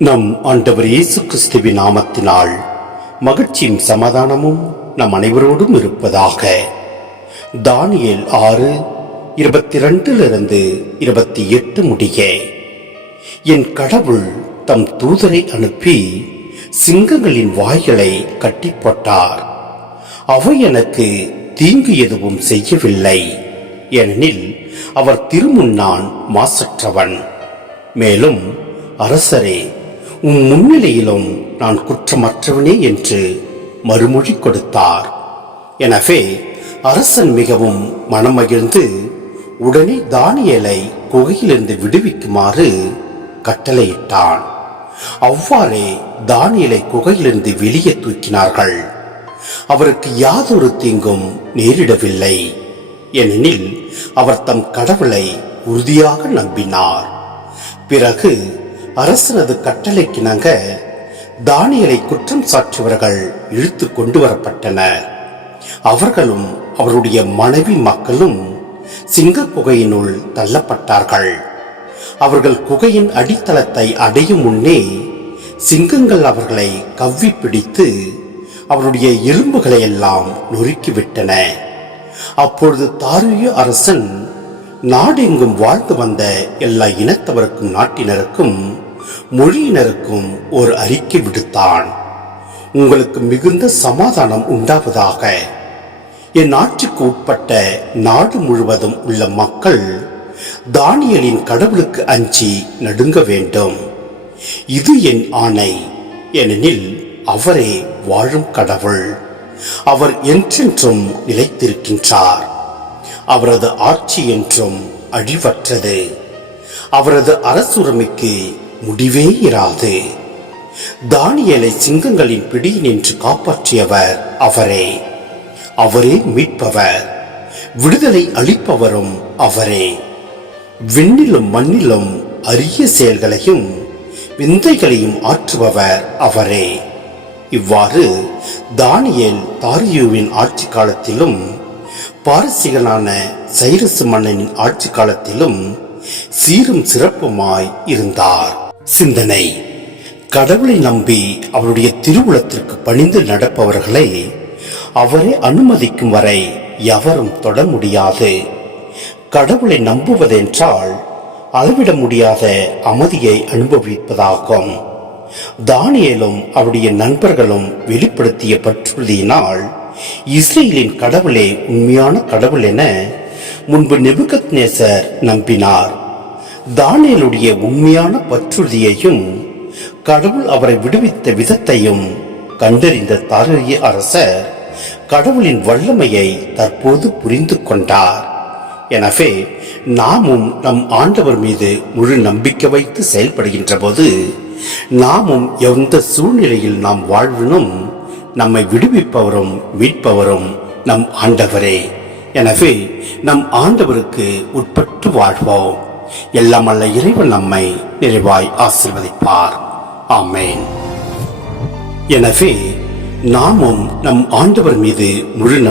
நம் ஆண்டவர் இயேசு கிறிஸ்துவின் நாமத்தினால் மகிழ்ச்சியும் சமாதானமும் நம் அனைவரோடும் இருப்பதாக. தானியேல் 6:22-28 முடிய. என் கடவுள் தம் தூதரை அனுப்பி சிங்கங்களின் வாய்களை கட்டி போட்டார். அவை எனக்கு தீங்கு எதுவும் செய்யவில்லை, ஏனெனில் அவர் திருமுன் நான் மாசற்றவன். மேலும் அரசரே, உம் முன்னிலையிலும் நான் குற்றமற்றவனே என்று மறுமொழி கொடுத்தார். எனவே அரசன் மிகவும் மனமகிழ்ந்து உடனே தானியேலை குகையிலிருந்து விடுவிக்குமாறு கட்டளையிட்டான். அவ்வாறே தானியேலை குகையிலிருந்து வெளியே தூக்கினார்கள். அவருக்கு யாதொரு தீங்கும் நேரிடவில்லை, ஏனெனில் அவர் தம் கடவுளை உறுதியாக நம்பினார். பிறகு அரசனது கட்டளைக்கிணங்க தானியேலை குற்றம் சாற்றியவர்கள் இழுத்து கொண்டு வரப்பட்டனர். அவர்களும் அவருடைய மனைவி மக்களும் சிங்க குகையினுள் தள்ளப்பட்டார்கள். அவர்கள் குகையின் அடித்தளத்தை அடையும் முன்னே சிங்கங்கள் அவர்களை கவ்வி பிடித்து அவருடைய எலும்புகளை எல்லாம் நொறுக்கிவிட்டன. அப்பொழுது தாரியு அரசன் நாடெங்கும் வாழ்ந்து வந்த எல்லா இனத்தவருக்கும் நாட்டினருக்கும் மொழியினருக்கும் ஒரு அறிக்கை விடுத்தான். உங்களுக்கு மிகுந்த சமாதானம் உண்டாவதாக. என் ஆட்சிக்கு உட்பட்ட நாடு முழுவதும் உள்ள மக்கள் தானியேலின் கடவுளுக்கு அஞ்சி நடுங்க வேண்டும். இது என் ஆணை, ஏனெனில் அவரே வாழும் கடவுள். அவர் என்றென்றும் நிலைத்திருக்கின்றார். அவரது ஆட்சி என்றும் அழிவற்றது. அவரது அரசுரிமைக்கு முடிவே இராது. தானியேலை சிங்கங்களின் பிடியினின்று காப்பாற்றியவர் அவரே. அவரே மீட்பவர், விடுதலை அளிப்பவரும் அவரே. விண்ணிலும் மண்ணிலும் அரிய செயல்களையும் விந்தைகளையும் ஆற்றுபவர் அவரே. இவ்வாறு தானியேல் தாரியுவின் ஆட்சி காலத்திலும் பாரசீகனான சைரசு மன்னனின் ஆட்சி காலத்திலும் சீரும் சிறப்புமாய் இருந்தார். சிந்தனை: கடவுளை நம்பி அவருடைய திருவுளத்திற்கு பணிந்து நடப்பவர்களை அவரே அனுமதிக்கும் வரை எவரும் தொட முடியாது. கடவுளை நம்புவதென்றால் அளவிட முடியாத அமைதியை அனுபவிப்பதாகும். தானியேலும் அவருடைய நண்பர்களும் வெளிப்படுத்திய பற்றுறுதியினால் இஸ்ரேலின் கடவுளே உண்மையான கடவுள் என முன்பு நேபுகத்நேசர் நம்பினார். தானியேலுடைய உண்மையான பற்றுறுதியையும் கடவுள் அவரை விடுவித்த விதத்தையும் கண்டறிந்த தாரிய அரசர் கடவுளின் வல்லமையை தற்போது புரிந்து கொண்டார். எனவே நாமும் நம் ஆண்டவர் மீது முழு நம்பிக்கை வைத்து செயல்படுகின்ற போது நாமும் எந்த சூழ்நிலையில் நாம் வாழ்வினும் நம்மை விடுவிப்பவரும் மீட்பவரும் நம் ஆண்டவரே. எனவே நம் ஆண்டவருக்கு உட்பட்டு வாழ்வோம். எல்லாம் அல்ல இறைவன் நம்மை நிறைவாய் ஆசீர்வதிப்பார். ஆமென். எனவே நாமும் நம் ஆண்டவர் மீது முழு